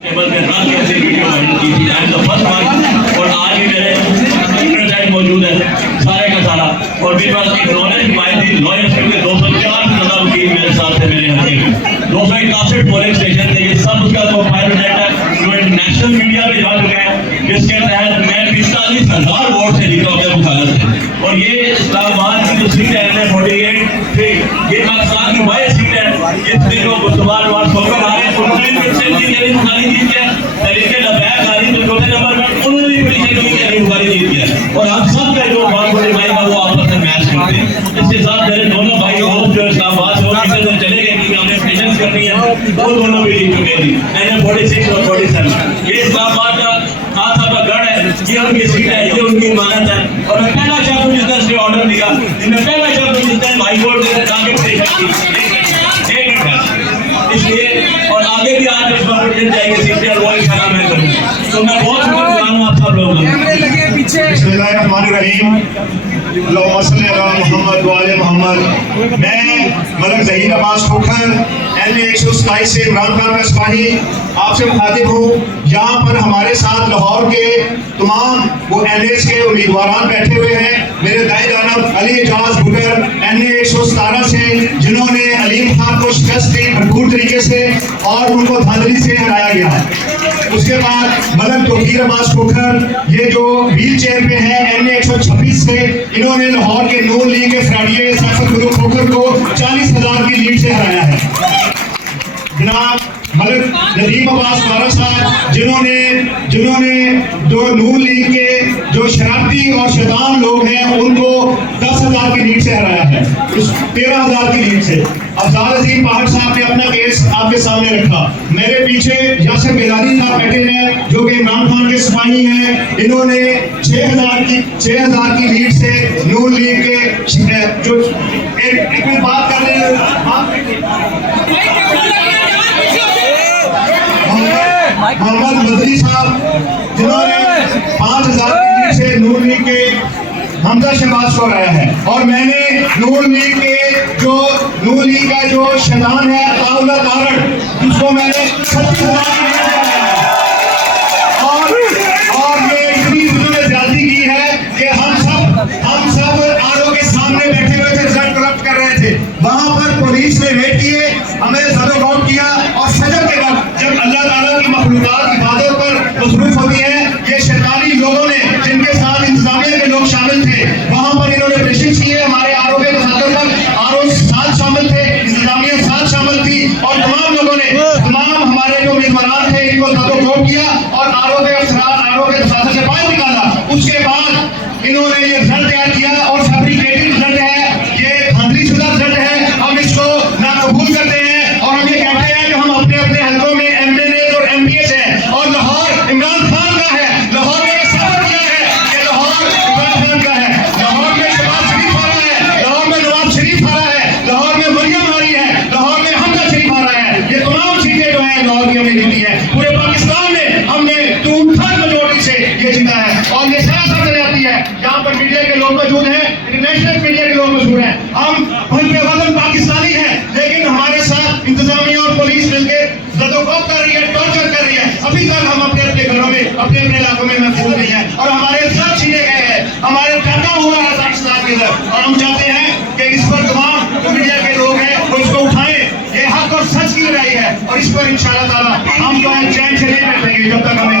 Table पे रख के ऐसे वीडियो वायरल की थी एंड द फर्स्ट वन। और आज भी मेरे इंटरनेट मौजूद है सारे का सारा। और मेरे पास एक नॉलेज बाय दी लॉयर्स के 204 ज्यादा वकील मेरे साथ थे मेरे हल्के में। 261 पोलिंग स्टेशन थे। ये सब उसका तो बायोडाटा है जो इंटरनेशनल मीडिया में जा चुका है, जिसके तहत मैं 45,000 वोट से जीता हूँ मुखालत से। और ये इस्लामाबाद की जो सीट है 48 थी, ये पाकिस्तान की वही सीट है जिसमें जो मुसलमान वहां सोकर आ रहे हैं तरीके लबैक आ रही तो छोटे नंबर में उन्होंने भी बड़ी शक्ल की अली बुखारी जीत गया। और हम सब का जो बहुत बड़े भाई का वो आपस में मैच करते हैं। इसके साथ मेरे दोनों भाई और जो इस्लामाबाद से वो चले गए कि हमने पेशेंस करनी है, वो दोनों भी जीत चुके थी एंड 46 और 47। ये इस्लामाबाद का खासा का गढ़ है, ये उनकी सीट है, ये उनकी इमानत है। और मैं पहला शब्द जिसने से ऑर्डर दिया, मैं पहला शब्द जिसने हाई कोर्ट में जाके पेशेंस की इसलिए। और आगे भी आज इस बार मिल जाएगी सीटें और वो इंशाल्लाह मैं करूँगा। तो मैं बहुत शुक्रिया हूँ आप सब लोगों का। मैं मलक ज़हीर अब्बास खोखर NA 127 से इमरान खान का सिपाही आपसे मुखातिब हूँ। यहाँ पर हमारे साथ लाहौर के तमाम वो NAs के उम्मीदवार बैठे हुए हैं। मेरे दाएं जानब अली एजाज भुटर NA 117 से, जिन्होंने अलीम खान को शिकस्त दी भरपूर तरीके से और उनको धांधली से हराया गया। उसके बाद मलक तौकीर अब्बास खोखर, ये जो व्हील चेयर पे है NA 126 से, इन्होंने लाहौर के नून लीग के फ्राडिये सैफुल गुरु खोखर को 40,000 की लीड से हराया है। जनाब मलक नदीम अब्बास बारा साहब, जिन्होंने जो नून लीग के जो शरारती और शैतान लोग हैं उनको 10,000 की लीड से हराया है, उस 13,000 की लीड से। अफजाल अजीम पहाड़ साहब ने अपना केस आपके सामने रखा। मेरे पीछे यासिर गिलानी साहब बैठे हैं जो कि इमरान खान के सिपाही हैं। इन्होंने 6,000 की लीड से नून लीग के जो एक बात कर रहे मोहम्मद मदनी साहब, जिन्होंने 5,000 की लीड से नून लीग के हमजा शहबाज को हराया है। और मैंने नून लीग का जो शैतान है अताउल्लाह तारड़, जिसको मैंने 36,000 और ये इतनी उन्होंने ज्यादती की है कि हम सब आरओ के सामने बैठे हुए थे, रिजल्ट कलेक्ट कर रहे थे। वहां पर पुलिस ने रेड किए, हमें सदर किया और फजर के वक्त जब अल्लाह ताला की मखलूकात इबादत पर मसरूफ होती है, ये शैतानी लोगों ने जिनके साथ इंतजामिया के लोग शामिल थे, वहां पर इन्होंने प्रेशर किए हमारे आरओ के खातर पर। आरओ साथ शामिल थे, इंतजामिया साथ शामिल थी और तमाम लोगों ने तमाम हमारे जो उम्मीदवार थे इनको सदर किया और आरओ के साथ से बाहर निकाला। उसके बाद इन्होंने ये रिजल्ट तैयार किया और फैब्रिकेटेड रिजल्ट है, ये धांधलीशुदा रिजल्ट है। हम इसको नाकबूल करते हैं और हम ये कहते हैं कि हम अपने अपने हलकों में MNAs और MPs हैं और लाहौर इमरान खान का है। लाहौर में साबित किया है कि लाहौर इमरान खान का है। लाहौर में शहबाज शरीफ आ रहा है, लाहौर में नवाज शरीफ आ रहा है, लाहौर में मरियम आ रही है, लाहौर में हमजा शरीफ आ रहा है। ये तमाम सीटें जो है लाहौर की हमने जीती है। पूरे पाकिस्तान में हमने 2/3 मेजॉरिटी से ये जीता है। और ये सरासर चले आती है, यहाँ पर मीडिया के लोग मौजूद हैं, इंटरनेशनल मीडिया के लोग मौजूद हैं। हम भले वतन पाकिस्तानी हैं, लेकिन हमारे साथ इंतजामिया और पुलिस मिलकर जदोकोब कर रही है, टॉर्चर कर रही है। अभी तक हम अपने अपने घरों में अपने अपने इलाकों में महफूज नहीं है और हमारे सब छीने गए हैं, हमारे टाका हुआ है पाकिस्तान के अंदर। और हम चाहते हैं कि इस पर तमाम जो मीडिया के लोग हैं वो इसको उठाएं। ये हक और सच की लड़ाई है और इस पर इंशाअल्लाह ताला हम तो चैन से नहीं बैठेंगे जब तक हमें